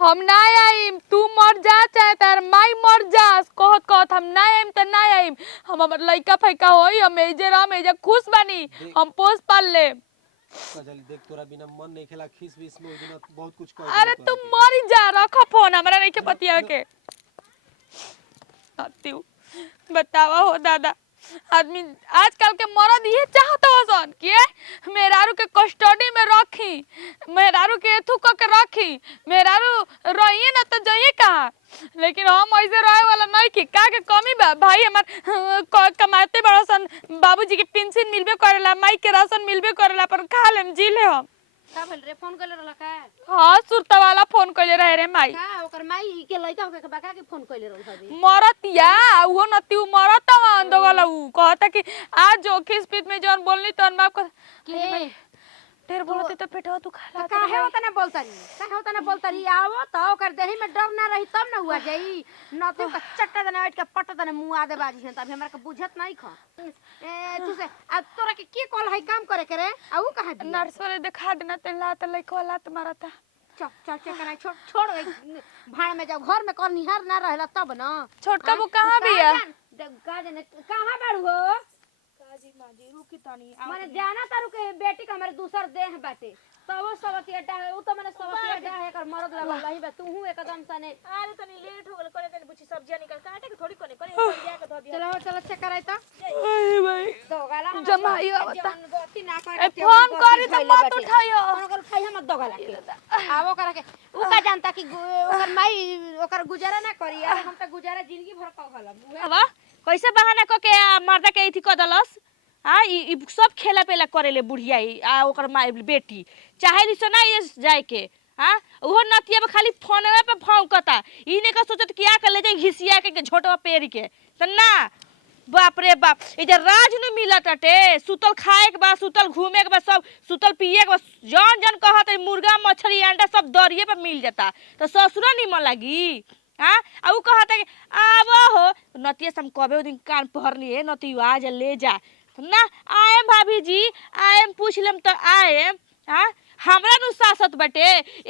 हम ना आइम, तू मर जा चाहे तार माई मर जास, कहत कहत हम ना आइम त ना आइम। हम हमर लइका फैका होई, हम एजे रहम, एजे खुश बानी, हम पोस पाल ले। कजली देख तोरा बिना मन नहीं खेला, खीस बीस में ओइ दिन बहुत कुछ कह अरे दिया तू तोरा के। मर जा, रख फोन, हमरा नहीं के बतिया के। तू बतावा हो दादा, आदमी आजकल के मर्द ये चाहत हसन कि मेहरारू के कस्टडी में रखी, मेहरारू के थुक के रखी, मेहरारू रहिए ना तो जाइए कहाँ। लेकिन हम ऐसे रहे वाला नहीं कि का के कमी बा भाई, हमार कमाते बड़ा सन, बाबूजी के पेंशन मिलबे करेला, माई के राशन मिलबे करेला, पर खा लेम जी ले हम। का भइल रे? फोन कइले रहल का? हां, सुरता वाला फोन कइले रहे रे माई। का ओकर माई के लइका के बका के फोन कइले रहल हबे? मरतिया वो नती मरत अंदो वाला उ कहता कि आज जो खिस पीत में जौन बोलनी तन माफ कर के ढेर बोलते तो पेटवा तू खाला। काहे होता ना बोलतारी? काहे होता ना बोलतारी? आवो त ओकर देही में डर ना रही तब ना हुआ जाई। नती का चट्टा दना बैठ के पट्टा दना मुंह आदे बाजी है, तब हमरा के बुझत नहीं ख। तू से अब तोरा के कॉल है काम करे करे? आ उ कहा दी? नर्सरी दिखा देना ते लात लइकवा लात मारता। चल चल चल करा, छोड़ छोड़ भाड़ में जाओ, घर में कौन निहार ना रहेला तब ना। छोटका वो कहां बिया? का जाने कहां बाड़ू हो? काजी माजी रुकी तनी माने जाना तारू के बेटी का हमारे दूसर देह बाटे, तब सबतिया डा उ तो माने सबतिया डा है कर मरद लगल रही बे। तू हूं एकदम सने। अरे तनी लेट हो गेल, करे तनी बुची सब्जियां निकल काटे के थोड़ी कोने करे सब्जियां के धो दिया। चलो चलो चेक कराई त। अरे भाई दोगाला जमाई आवता। गति ना ए करे फोन करी त मत उठाइयो। फोन कर खाई हम दोगाला के आवो करा के। उ का जानता कि ओकर माई ओकर गुजारा ना करी, अरे हम त गुजारा जिंदगी भर कहलम। अब कैसे बहाना क के मर्दा के इथी क दलस? हां ई सब खेला पेला करेले बुढ़िया आ ओकर माई बेटी चाहे लिसो ना ये जाए के। हां ओहो नतिया में खाली फोनवे पे भौंकता, ई ने का सोचत कि आ के ले जाई घिसिया के झोटवा पेरी के त ना। बाप रे बाप, इधर राज न मिलत अटे, सुतल खाए के बा, सुतल घूमे के बा, सब सुतल पिए के बा, जौन जन कहत मुर्गा मछली अंडा सब दरिए पे मिल जाता, तो ससुरा निमन लगी। हाँ आ उ कहता कि आबो हो नतिया से हम कबे दिन कान पहरनी है, नतिया आज ले जा ना। आएम भाभी जी आएम, पूछ लेम तो आएम। हाँ हमरा नु सासत बटे,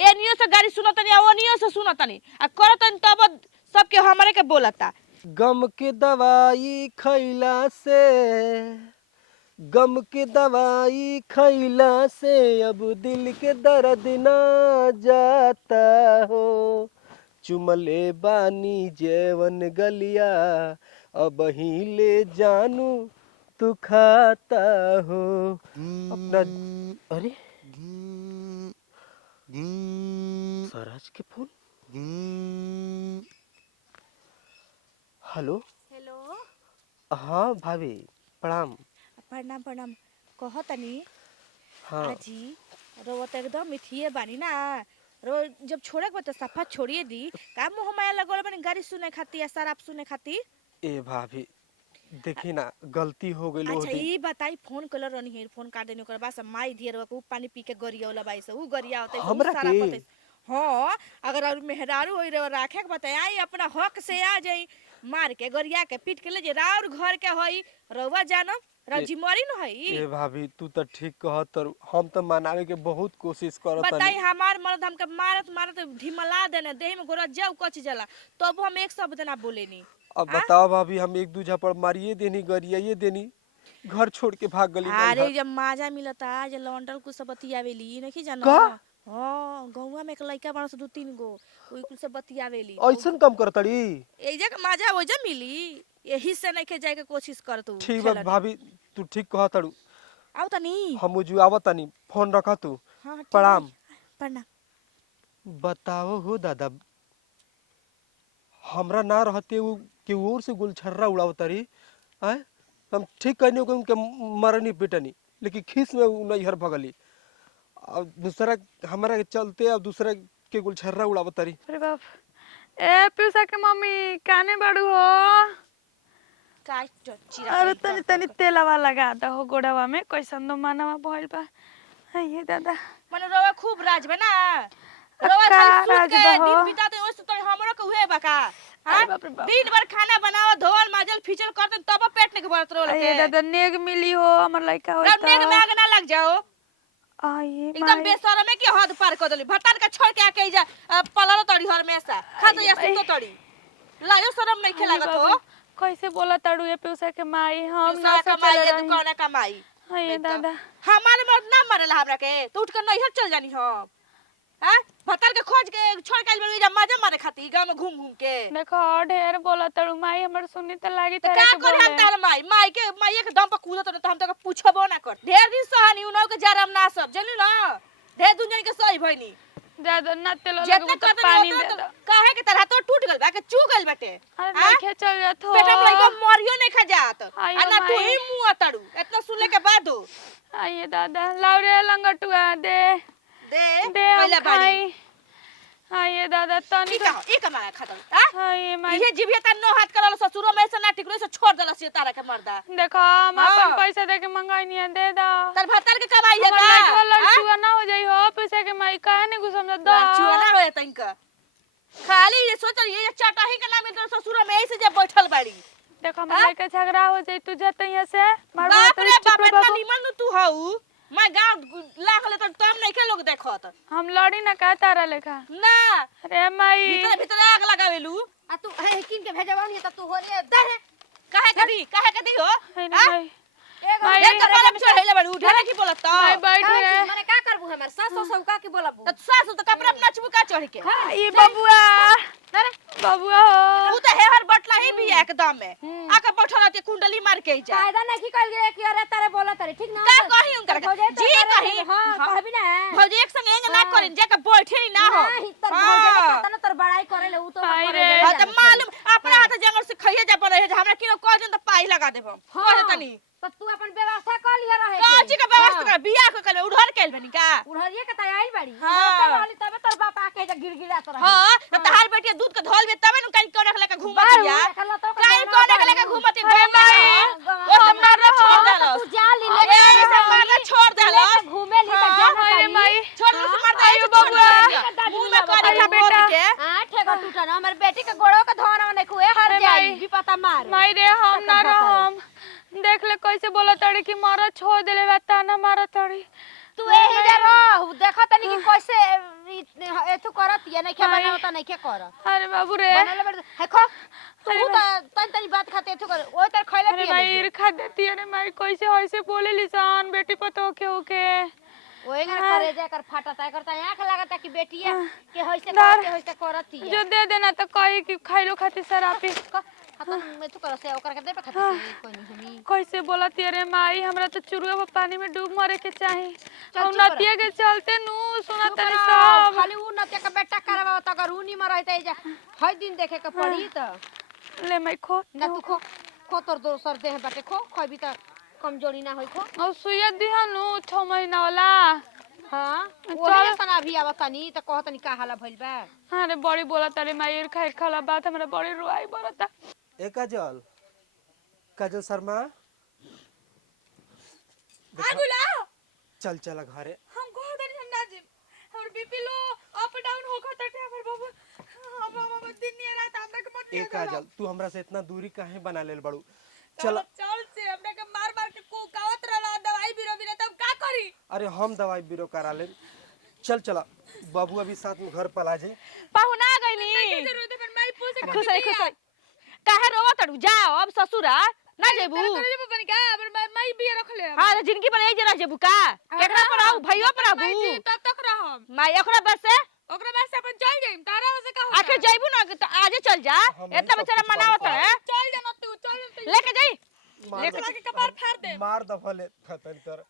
एनियो से गाड़ी सुनतनी ओनियो से सुनतनी आ करतनी, तब सबके हमरे के बोलता। गम के दवाई खैला से, गम के दवाई खैला से अब दिल के दर्द ना जाता हो। चुमले बानी जेवन गलिया अब ही ले जानू तू खाता हो अपना। अरे स्वराज के फोन। हेलो हेलो हाँ भाभी प्रणाम। प्रणाम प्रणाम। कहतनी हाँ आजी रो त एकदम मिथिए बानी ना, रो जब छोड़े के बता सफा छोड़िए दी का मोह माया लगल बनी गाड़ी सुने खाती या शराब सुने खाती। ए भाभी देखी ना गलती हो गई। अच्छा ई बताई फोन कलर रनी है, फोन काट देनी ओकर बाद से माई ढेर उ पानी पी के गरिया वाला बाई से उ गरिया होतै हमरा सारा के? पते। हां अगर और मेहरारू होई रे राखे के बताई आई अपना हक से आ जाई, मार के गरिया के पीट के ले जे राउर घर के होई रउवा जानम रजिमरी न हई। ए भाभी तू तो ठीक कहत, हम तो मनावे के बहुत कोशिश करत बताई हनी। हमार मर्द हमके मारत मारत ढिमला देने देह में गोरा जाऊ कच जाला, तब हम एक शब्द ना बोलेनी। अब बताओ भाभी, हम एक दूजा पर मारिए देनी गरियाए देनी, घर छोड़ के भाग गली। अरे जब माजा मिलता जे लौंडल कुछ सब बतियावेली नहीं जानो का? हां गौवा में एक लइका बारस दो तीन गो ओई कुल से बतियावेली। ऐसन काम करतड़ी? एजा के माजा ओजा मिली, यही से नहीं के जाए के कोशिश कर तू। ठीक बा भाभी तू ठीक कहतड़ू। आउ तनी हम जो आवत तनी, फोन रखा तू। हां ठीक प्रणाम। प्रणाम। बताओ हो दादा, हमरा ना रहते वो के ओर से गुलछर्रा उड़ावतरी। आए हम ठीक कहनी को उनके मरनी पिटनी, लेकिन खीस में नहीं हर भगली। अब दूसरा हमारा के चलते अब दूसरा के गुलछर्रा उड़ावतरी। अरे बाप, ए पियूसा के मम्मी काने बाड़ू हो? का चिरा अरे तनी तनी तेलवा लगा द हो गोड़वा में, कैसन दो मानवा भइल बा। ये दादा मन रोवा खूब राज बना, रोवा का खाली सूत राज के बा हो? दिन बिताते ओस तो हमरो के हुए बका। हां अरे बाप रे बाप। दिन भर खाना बनाओ धोल माजल फिचल करते तब पेट नहीं भरत रोल के। ये दादा नेग मिली हो हमर लइका होई रब नेग में आग ना लग जाओ। आई एकदम बेशरम है कि हद पार कर देली भतार का छोड़ के आके जा पलरो तड़ी हमेशा खा तो या सुतो तड़ी लायो शरम नहीं खेलागत हो कैसे बोला तड़ू ये पेउसा के माई हम ना ना कमाई सोचले है रही दुकान कमाई हाय दादा हमारे मर्द ना मरेला हमरा के तो उठ के नैहर चल जानी हम हां भतार के खोज के छोड़ के आइल जब मजा मारे खाती गांव में घूम घूम के देखो ढेर बोला तड़ू माई हमर सुनी त लागी तो तारे का के कर हम बोले तार माई के दम पर कूदत तो हम तो पूछबो ना कर ढेर दिन सहनी उनो के जरम ना सब जनी ना ढेर दुनिया के सही भइनी ज्यादा ना तेलो जितना लगबो तो कदर पानी होता दे तो दो काहे के तरह तो टूट गल बा के चू गल बाटे अरे हाँ? देखे चल जात हो पेट में लइका मरियो नहीं खा जात आयो आ ना तू माई। ही मुंह अतड़ू इतना सुनले के बाद हो आइए दादा लाउरे लंगटुआ दे दे दे पहले हम बाड़ी खाई आइए दादा तनी ई कमा खाता हां आइए माई ये जीविया त नो हाथ करल ससुरो में से ना टिकरो से छोड़ देला से तारा के मर्दा देखो हम हाँ। अपन पैसा दे के मंगाई नहीं दे दो तर भतर के कमाई है हमर लड़का का लड़चुआ ना हो जाई हो पैसा के माई काहे नहीं घुसम दो लड़चुआ ना होए तइनका खाली ये सोच ये चटाही के नाम इधर ससुरो में ऐसे जब बैठल बाड़ी देखो हमर लड़का झगड़ा हो जाई तू जात यहाँ से मार बाप रे बाप इतना निमन नु तू हऊ मैं गांव लागले तो तम नहीं के लोग देखत हम लड़ी ना का तारा लेखा ना अरे माई भीतर भीतर आग लगावेलू आ तू है किन के भेजबानी त तू हो रे दे काहे कदी हो है ना हाँ? माई एगो माई एक कपाल में चढ़ैले बाड़ी उठे नहीं बोलत माई तो बैठ रे माने का करबू हमर सास ससुर का की बोलबू तो सासु तो कपड़ा में नचबू का चढ़ के ई बबुआ अरे बबुआ हो ऊ तो हेहर बटला ही भी एकदम में आके बैठल रहती कुंडली मार के जा कायदा नहीं कल गे कि अरे तारे बोला तारे ठीक ना का कही उनकर के? जी कही हां कहबी ना भौजी एक संग एंग ना करिन जाके बैठे ही ना हो हां तर भौजे कहता ना तर बड़ाई करे ले ऊ तो हाय करे रे। हाँ तो मालूम अपना हाथ जंगल से खइए जा पर रहे हमरा किनो कह दिन तो पाई लगा देब हम कह तनी तो तू अपन व्यवस्था कर लिया रहे काची के व्यवस्था कर बियाह के कले उधर केल बनी का उड़हरिए के तैयारी बाड़ी हाँ। तब वाली तबे तोर बाप आके जा गिरगिरा तो रहे हां तो तहार बेटी दूध के धोल बे तबे न कहीं कोने लेके घूमत बाहर या देखला तो कहीं कोने लेके घूमत अरे माई, ओ सब मारना छोड़ देलो तू जा ली अरे अरे सब मारना छोड़ देलो घूमे ली त जा हाय माई छोड़ से मार दे आयु बबुआ मुंह में करे अरे का बेटा। के हां ठेका टूटा ना हमर बेटी के गोड़ो के धोना ने खुए हर अरे जाई माई। भी पता मार माई रे हम ना रहम देख ले कैसे बोला तड़ी कि मारा छोड़ देले बा ताना मारा तड़ी तू एही जे रह देखा तनी कि कैसे एथु करत या नहीं के माई। बनावता नहीं के कर अरे बाबू रे बनले बड़ है खो तू अरे त तन तनी बात खाते एथु कर ओ तर खइले अरे पिए माई ईर्खा देती है रे माई कैसे ऐसे बोले लिसान बेटी पतो के ओके ओए ना करे जा कर फाटा ता करता आंख लागता कि बेटिया के होइसे डर। करत ही जो दे देना तो कही कि खाइलो खाती शराबी खतम में तू कर से ओकर के दे पे खाती कोई नहीं हमी कैसे बोला तेरे माई हमरा तो चुरुआ में पानी में डूब मरे के चाही चल हम चुप रह। नतिया के चलते नु सुना तू तनी करा, सब खाली उ नतिया के बेटा करवा त अगर उ नी मरैते जा हर दिन देखे के पड़ी त ले माई खो ना तू खो खो तोर दोसर देह बाटे खो खइबी त कमजोरी ना होई खो और सुइया दिहा नु 6 महीना वाला हां चल। ओहे तना अभी आवतनी त कहतनी का हाला भइल बा अरे बड़ी बोला तारे माई ईर्खा खाला बात हमरा बड़ी रुआई बरता ए काजल शर्मा आगुला चल चल घरे हम कह दनी हम ना जिम हमर बीपी लो अप डाउन हो खत है हमर बाबू हम दिन नहीं रात हमरा के मत ए काजल तू हमरा से इतना दूरी काहे बना लेल बड़ू चल चल से हमरा के मार मार के कुकावत रहला दवाई बिरो बिना तब का करी अरे हम दवाई बीरो करा ले चल चला बाबू अभी साथ में घर पला जाई पाहुना गइनी जरूरत है माई पूछ के खुश है काहे रोवा तड़ू जाओ अब ससुरा ना जेबू करे जब बन का हमर माई बिया रख ले हां जिंदगी पर ए जरा जेबू का केकरा पर आऊ भइयो पर आबू माई जी तब तक रहम माई ओकरा बस से ओकरा बाद से अपन चल जाइम तारा से का आखिर जइबू ना तो आजे चल जा हम इतना सब बेचारा कुछ मनावत बनता है चल जा मत तू चल लेके जाई लेकरा के कपार फाड़ दे मार दफले खतन तर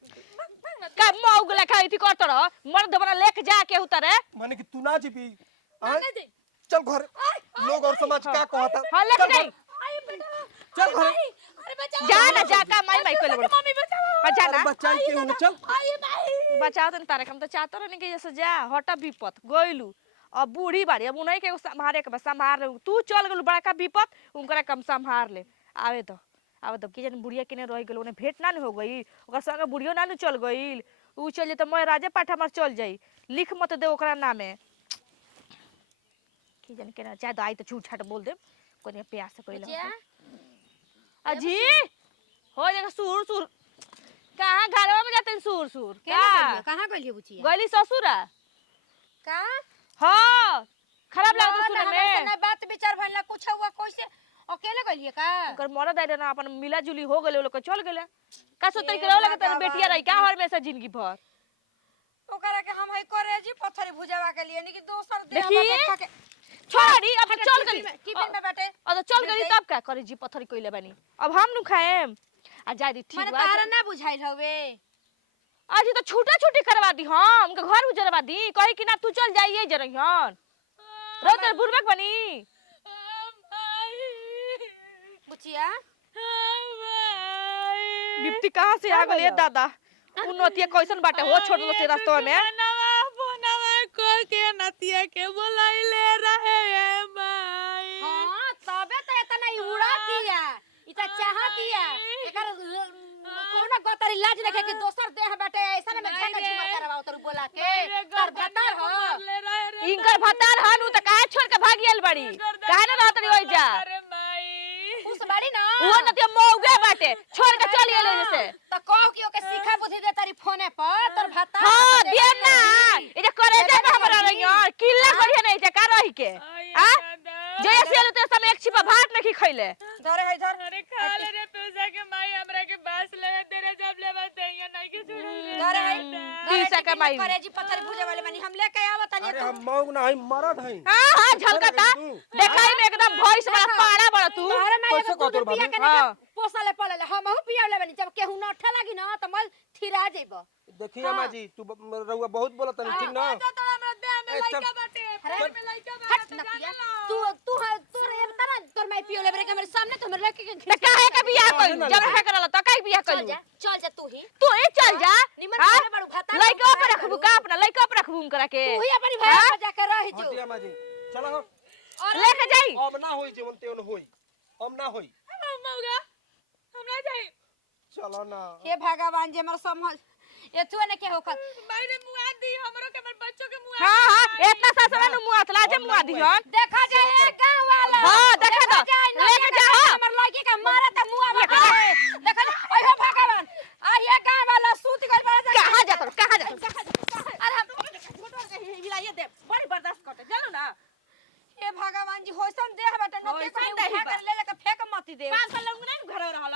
का मौग लेखा इथि करत रह मर्द बना लेके जा के उतरे माने कि तू ना जीबी आय? ना जी चल घर लोग और समाज का कहता हां लेके जाई आई बेटा चल घर अरे बचाओ जा ना जा का माई माई कोले बड़ मम्मी बचाओ हां जा अरे ना बच्चा के होने चल आई भाई बचाओ तन तारे हम तो चाहत रहनी कि जैसे जा हटा विपत गइलू अब बूढ़ी बाड़ी अब उन्हीं के संभारे के बस संभार ले तू चल गेलू बड़का विपत उनकरा कम संभार ले आवे तो की जन बुढ़िया केने रह गेल ओने भेंट ना हो गई ओकर संगे बुढ़ियो ना चल गइल ऊ चल जे त मैं राजे पाठा मार चल जाई लिख मत दे ओकरा नामे की जन केना चाहे तो आई तो झूठ छाट बोल दे कोने प्यास से कइला अजी हो जाएगा सुर सुर कहां घरवा में जाते सुर सुर केना कहां गइली बुचिया गली ससुरा का हां खराब लागत सुने में ना बात विचार भइला कुछ हुआ कैसे अकेले गइली का ओकर मरद आइले ना अपन मिला जुली हो गेले लोग चल गेले का सोतई के रहो लगत बेटिया रही का हर में से जिंदगी भर ओकरा के हम हई करे जी पत्थरी भुजावा के लिए कि दोसर दे देखी छोड़ी अब चल गली टिफिन में बैठे अब चल गली तब का करे जी पत्थरी कइले बानी अब हम नु खाएम आ जाई दी ठीक माने बा तारा ना बुझाइल हवे आज तो छूटा छूटी करवा दी हम के घर उजरवा दी कही कि ना तू चल जाइए जरहियन रोतर बुरबक बनी बुचिया बिप्ती कहां से आ गई दादा उन्नतिया कैसन बाटे हो छोड़ लो से रास्ता में नवा फोनवा को के नतिया के बुलाइले रहे माई हां तबे त इतना उड़ातिया इता चाहतिया एकर कोना गतरी लाज रखे कि दोसर देह बाटे ऐसा में झंडा झुमर करवाओ तोर बोला के तर भतार हो इनकर भतार हनु त काहे छोड़ के भाग गेल बड़ी काहे ना रहत रही जा अरे माई उस बाड़ी ना वो नतिया मौगे बाटे छोड़ के चल गेल जैसे त कहो कि ओके सिखा बुद्धि दे तारी फोने पर तोर भतार हां दे ना ए जे करे जा हमरा रही किल्ला करिया नहीं जे का रही के आ जैसे आलू तो समय एक छिपा भात नहीं खइले धरे है धर अरे खा ले रे पैसा के माई हमरा के बास ले तेरे जब ले बस यहाँ नहीं के छोड़ धरे है पैसा कमाई करे जी पत्थर भुजे वाले बनी हम लेके आवत तनी अरे हम मौग ना हई मरद हई हां हां झलकता देखाई में एकदम भैंस बड़ा पाड़ा बड़ा तू तोहरे में कैसे एगो कहतोर दूध पिया के भाभी? नहीं पोसले पड़ले हमहू पियाले बनी जब केहू न ठा लागी ना त मल थिरा जइबो देखिए अम्मा जी तू रउआ बहुत बोलत तनी ठीक ना तो हमरा देह में ए, लइका सब- बाटे अरे, पेट में लइका हट बाटे नतिया जान तू तू तू रे तारा तोर माई पियोले बरे के मेरे सामने तो मेरे लेके त काहे का बियाह कइल जब है करल त काहे बियाह चल कइल जा तू ही तू ए चल जा निमन हाँ? करे बड़ू भाता लइका पर रखबू का अपना लइका पर रखबू करा के तू ही अपनी भाई पर जाकर रह जो हटिया अम्मा जी चलो हो और लेके जाई अब ना होई जीवन तेन होई अब ना होई मौगा हमरा जाई चलो ना हे भगवान जे हमर समझ ये तू ने के होखत माई रे मुआ दी हमरो के हमर बच्चों के मुआ हां हां इतना सासवा नु मुआ तला जे मुआ दिहन देखा जाए ये गांव वाला हाँ, देखा दो। लेके जा, हाँ। हमर लड़की का मारा त मुआ देखा ओहो भगवान आ ये गांव वाला सूत गइल बा कहां जात अरे हम हिलाइए दे बड़ी बर्दाश्त करते चलो ना हे भगवान जी होइसन देह बाटे न के होइसन कहीं देह उठा बा। कर ले लेके फेंक मत दे 5 साल लंगना घर रहल